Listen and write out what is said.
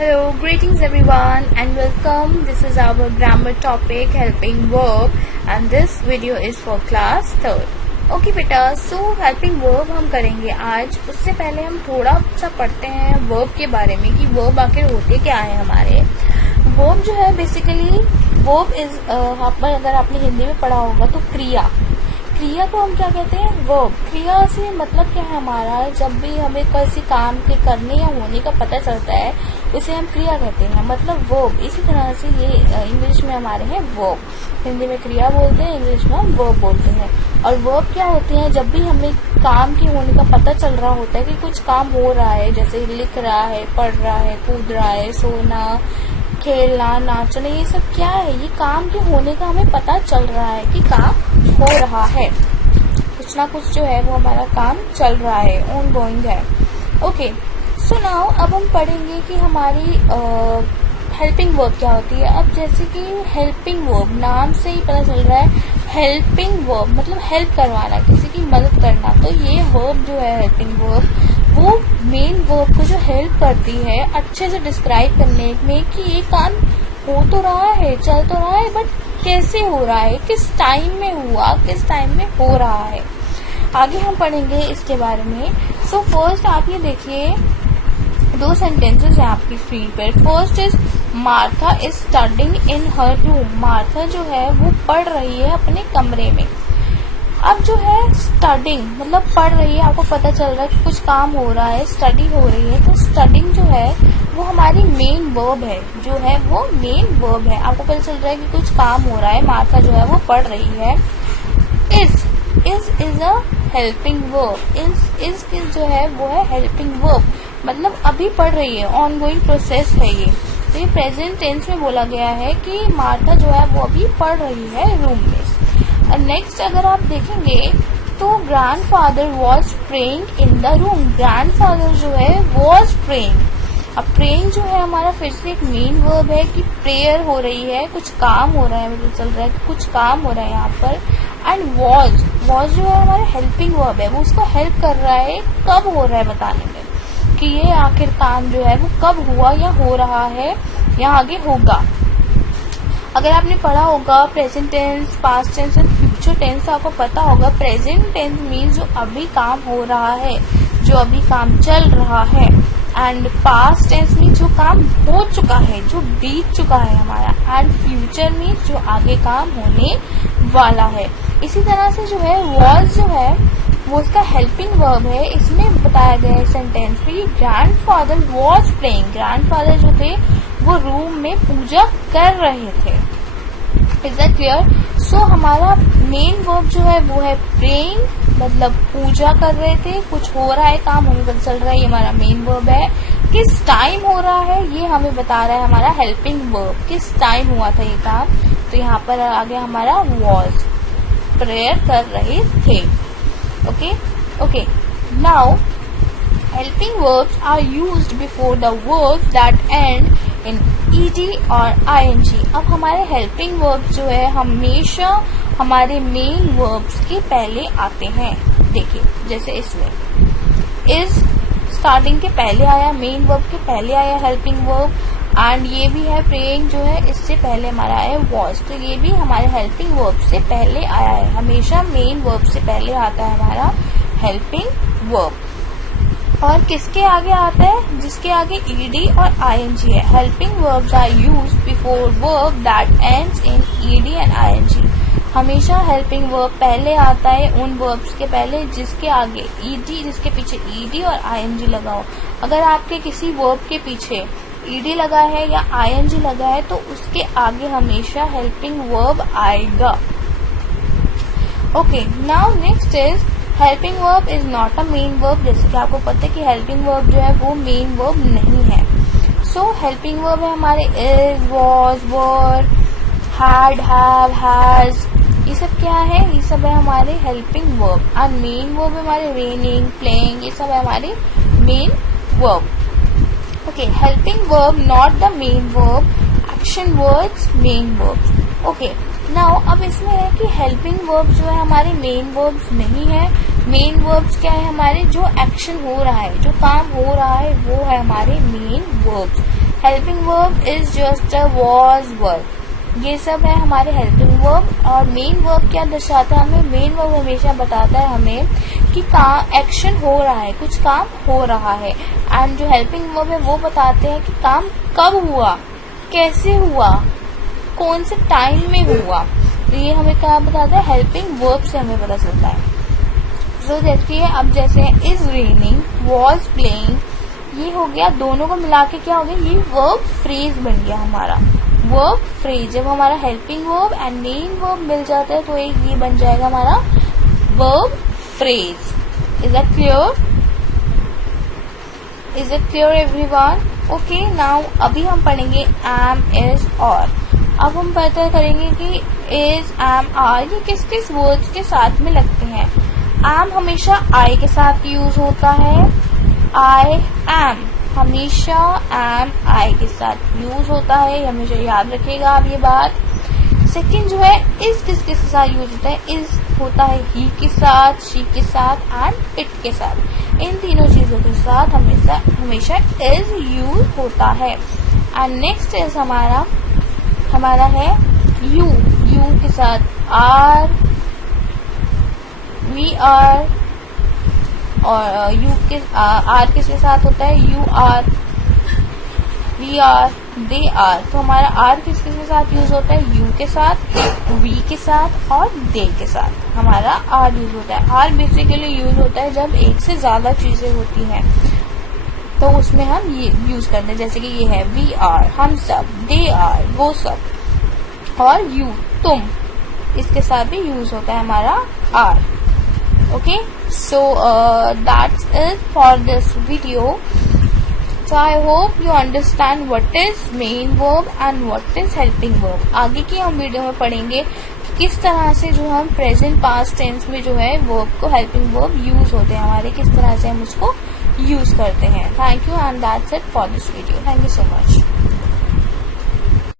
Hello, greetings everyone and welcome. This is our grammar topic helping verb and this video is for class 3rd. Okay बेटा, सो helping verb हम करेंगे आज. उससे पहले हम थोड़ा सा पढ़ते हैं वर्ब के बारे में कि वर्ब आखिर होते क्या है हमारे. वर्ब जो है बेसिकली वर्ब इज अगर आपने हिंदी में पढ़ा होगा तो क्रिया को हम क्या कहते हैं, वर्ब. क्रिया से मतलब क्या है हमारा, जब भी हमें किसी काम के करने या होने का पता चलता है उसे हम क्रिया कहते हैं, मतलब वर्ब. इसी तरह से ये इंग्लिश में हमारे हैं वर्ब. हिंदी में क्रिया बोलते हैं, इंग्लिश में हम वर्ब बोलते हैं. और वर्ब क्या होते हैं, जब भी हमें काम के होने का पता चल रहा होता है कि कुछ काम हो रहा है, जैसे लिख रहा है, पढ़ रहा है, कूद रहा है, सोना, खेलना, नाचना, ये सब क्या है, ये काम के होने का हमें पता चल रहा है कि काम हो रहा है, कुछ ना कुछ जो है वो हमारा काम चल रहा है, ऑन गोइंग है. ओके, सो नाउ अब हम पढ़ेंगे कि हमारी हेल्पिंग वर्ब क्या होती है. अब जैसे कि हेल्पिंग वर्ब, नाम से ही पता चल रहा है हेल्पिंग वर्ब मतलब हेल्प करवाना, किसी की मदद करना. तो ये वर्ब जो है हेल्पिंग वर्ब वो मेन वर्ब को जो हेल्प करती है अच्छे से डिस्क्राइब करने में कि ये काम हो तो रहा है, चल तो रहा है, बट कैसे हो रहा है, किस टाइम में हुआ, किस टाइम में हो रहा है. आगे हम पढ़ेंगे इसके बारे में. सो फर्स्ट आप ये देखिए, दो सेंटेंसेस हैं आपकी स्क्रीन पर. First is Martha is studying in her room. Martha जो है वो पढ़ रही है अपने कमरे में. अब जो है स्टडिंग मतलब पढ़ रही है, आपको पता चल रहा है कि कुछ काम हो रहा है, स्टडी हो रही है. तो स्टडिंग जो है वो हमारी मेन वर्ब है, जो है वो मेन वर्ब है. आपको पता चल रहा है कि कुछ काम हो रहा है, मार्था जो है वो पढ़ रही है. Is a helping verb. Is जो है वो है हेल्पिंग वर्ब, मतलब अभी पढ़ रही है, ऑन गोइंग प्रोसेस है ये. तो ये प्रेजेंट टेंस में बोला गया है कि मार्था जो है वो अभी पढ़ रही है रूम में. नेक्स्ट अगर आप देखेंगे तो grandfather was praying in the room. Grandfather जो है वॉज प्रेइंग. अब प्रेइंग जो है हमारा फिर से एक मेन वर्ब है कि प्रेयर हो रही है, कुछ काम हो रहा है, मतलब चल रहा है कि कुछ काम हो रहा है यहाँ पर. एंड वॉज जो है हमारा हेल्पिंग वर्ब है, वो उसको हेल्प कर रहा है कब हो रहा है बताने में कि ये आखिर काम जो है वो कब हुआ या हो रहा है या आगे होगा. अगर आपने पढ़ा होगा present tense, past tense and future tense, आपको पता होगा प्रेजेंट टेंस मीन्स जो अभी काम हो रहा है, जो अभी काम चल रहा है. एंड पास्ट टेंस मीन्स जो काम हो चुका है, जो बीत चुका है हमारा. एंड फ्यूचर मीन्स जो आगे काम होने वाला है. इसी तरह से जो है वॉज जो है वो इसका हेल्पिंग वर्ब है. इसमें बताया गया है सेंटेंस में ग्रैंडफादर वॉज प्रेइंग. ग्रैंडफादर जो थे वो रूम में पूजा कर रहे थे. Is that clear? सो हमारा मेन वर्ब जो है वो है प्रेइंग, मतलब पूजा कर रहे थे, कुछ हो रहा है, काम हमें पता चल रहा है, ये हमारा मेन वर्ब है. किस टाइम हो रहा है ये हमें बता रहा है हमारा हेल्पिंग वर्ब, किस टाइम हुआ था ये काम. तो यहाँ पर आ गया हमारा वॉज, प्रेयर कर रहे थे. Okay, now helping verbs are used before the verbs that end in ed और ing. अब हमारे helping verbs जो है हमेशा हमारे main verbs के पहले आते हैं. देखिए जैसे इसमें is starting के पहले आया, main verb के पहले आया helping verb. एंड ये भी है praying जो है इससे पहले हमारा आया was. तो ये भी हमारे helping verb से पहले आया है. हमेशा main verb से पहले आता है हमारा helping verb. और किसके आगे आता है, जिसके आगे ed और ing है. Helping verbs are used before verb that ends in ed and ing. हमेशा हेल्पिंग वर्ब पहले आता है उन वर्ब्स के पहले जिसके आगे ed, जिसके पीछे ed और ing लगा हो. अगर आपके किसी वर्ब के पीछे ed लगा है या ing लगा है तो उसके आगे हमेशा हेल्पिंग वर्ब आएगा. Okay, now next is helping verb is not a main verb. जैसे कि आपको पता है कि हेल्पिंग वर्ब जो है वो मेन वर्ब नहीं है. सो हेल्पिंग वर्ब है हमारे is, was, were, had, have, has. ये सब क्या है, ये सब है हमारे हेल्पिंग वर्ब. और मेन वर्ब है हमारे रेनिंग, प्लेइंग, ये सब है हमारे main verb. Okay, helping verb not the main verb, action words main verb. Okay, now अब इसमें है कि हेल्पिंग वर्ब्स जो है हमारे मेन वर्ब्स नहीं है. मेन वर्ब्स क्या है हमारे, जो एक्शन हो रहा है, जो काम हो रहा है वो है हमारे main verbs. Helping verb is just a was verb. ये सब है हमारे हेल्पिंग वर्ब। और मेन वर्ब क्या दर्शाता है हमें? मेन वर्ब हमेशा बताता है हमें कि काम एक्शन हो रहा है, कुछ काम हो रहा है। एंड जो हेल्पिंग वर्ब है वो बताते हैं कि काम कब हुआ, कैसे हुआ, कौन से टाइम में हुआ। तो ये हमें क्या बताता है? हेल्पिंग वर्ब से हमें पता चलता है। तो देखिए अब जैसे इज रेनिंग, वॉज प्लेइंग, ये हो गया, दोनों को मिला के क्या हो गया? ये वर्ब फ्रेज बन गया हमारा। वर्ब फ्रेज, जब हमारा helping verb and main verb मिल जाता है तो एक ये बन जाएगा हमारा verb phrase. Is that clear? Is it clear everyone? Okay, now अभी हम पढ़ेंगे एम, इज, और। अब हम पता करेंगे कि इज, एम, आर ये किस किस वर्ड्स के साथ में लगते हैं। एम हमेशा आई के साथ यूज होता है। आई एम हमेशा एम आई के साथ यूज होता है, हमेशा याद रखिएगा आप ये बात। सेकंड जो है इज किसके साथ यूज होता है? इज होता है ही के साथ, शी के साथ एंड इट के साथ। इन तीनों चीजों के साथ हमेशा इज यूज होता है। एंड नेक्स्ट इज हमारा है यू। यू के साथ आर, वी आर, और यू के आर किसके साथ होता है? You are, we are, they are. तो हमारा आर किसके साथ यूज होता है? यू के साथ, वी के साथ और दे के साथ हमारा आर यूज होता है। आर बेसिकली यूज होता है जब एक से ज्यादा चीजें होती हैं तो उसमें हम ये यूज करते हैं। जैसे कि ये है वी आर, हम सब, दे आर, वो सब, और यू, तुम, इसके साथ भी यूज होता है हमारा are. Okay, so that's it for this video. So I hope you understand what is main verb and what is helping verb. आगे की हम वीडियो में पढ़ेंगे किस तरह से जो हम प्रेजेंट पास्ट टेंस में जो है वर्ब को हेल्पिंग वर्ब यूज होते हैं हमारे, किस तरह से हम उसको यूज करते हैं। Thank you and that's it for this video. Thank you so much.